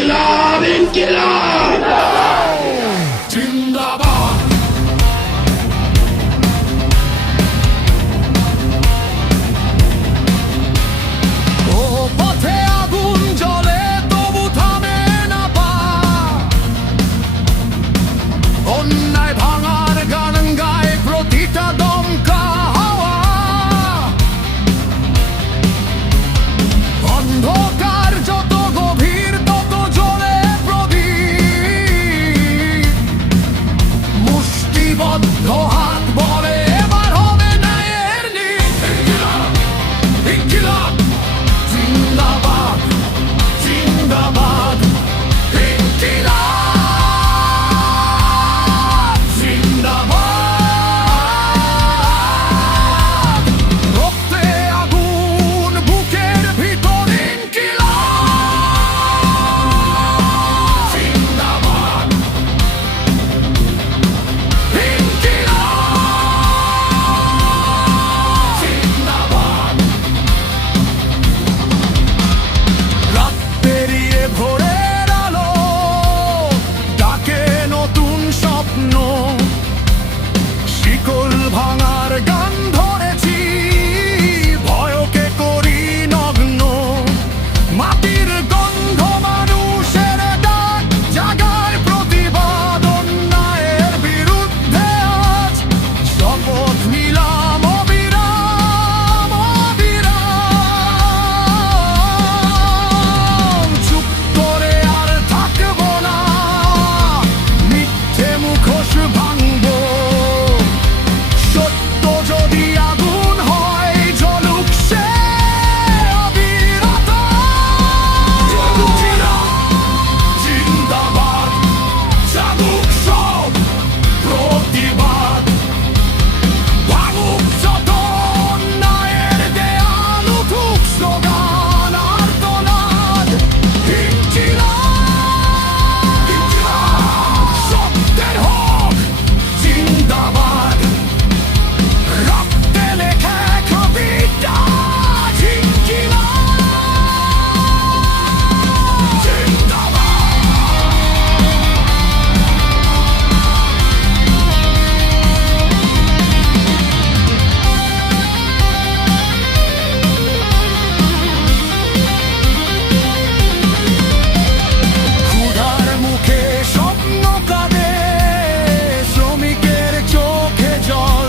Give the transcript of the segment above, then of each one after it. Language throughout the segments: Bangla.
ইনকিলাব ইনকিলাব জিন্দাবাদ। ও পথে আগুন জ্বলে তবু থামে না পা, অন্যায় ভাঙার গান গায় প্রতিটা দমকা হাওয়া। অন্ধকার যত গভীর তত জ্বলে প্রদীপ, মুষ্টিবদ্ধ হাত বলে এবার হবে ন্যায়ের নীত। ইনকিলাব জিন্দাবাদ জিন্দাবাদ, ইনকিলাব জিন্দাবাদ। রক্তে আগুন বুকের ভিতর, ইনকিলাব জিন্দাবাদ ইনকিলাব জিন্দাবাদ। রাত পেরিয়ে ভোরের আলো ডাকে নতুন স্বপ্ন, শিকল ভাঙার গান ধরেছি, ভয়কে করি নগ্ন। মাটির গন্ধ মানুষের ডাক জাগায় প্রতিবাদ, অন্যায়ের বিরুদ্ধে আজ শপথ নিলাম অবিরাম অবিরাম। চুপ করে আর থাকবো না, মিথ্যে মুখোশ ভাঙবো। সত্য যদি আগুন হয় জ্বলুক সে অবিরত। জিন্দাবাদ জাগুক সব প্রতিবাদ, ভাঙুক যত অন্যায়ের দেয়াল, উঠুক স্লোগান আর্তনাদ। ইনকিলাব ইনকিলাব সত্যের হোক জিন্দাবাদ, রক্তে লেখা কবিতা ইনকিলাব জিন্দাবাদ। ক্ষুধার মুখে স্বপ্ন কাঁদে, শ্রমিকের চোখে জল,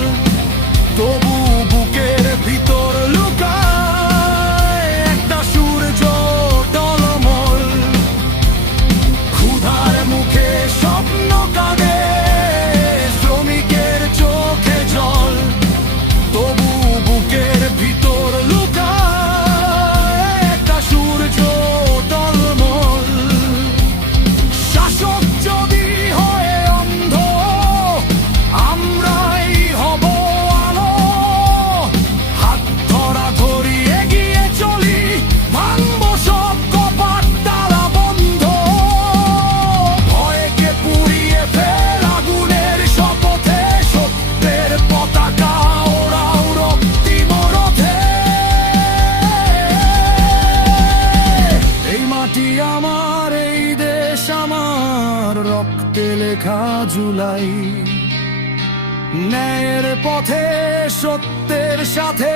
তবু বুকের ভিতর লুকায় একটা সূর্য টলমল। ক্ষুধার মুখে স্বপ্ন কাঁদে, শ্রমিকের চোখে জল, তবু বুকের ভিতর লুকায় একটা সূর্য টলমল। শাসক যদি হয় অন্ধ, আমরাই হব আলো। হাত ধরাধরি এগিয়ে চলি, ভাঙবো সব কপাট তালা বন্ধ। ভয়কে পুড়িয়ে ফেল আগুনের শপথে, সত্যের পতাকা ওড়াও রক্তিম রথে। এই মাটি আমার, এই দেশ আমার, রক্তে লেখা জুলাই। ন্যায়ের পথে সত্যের সাথে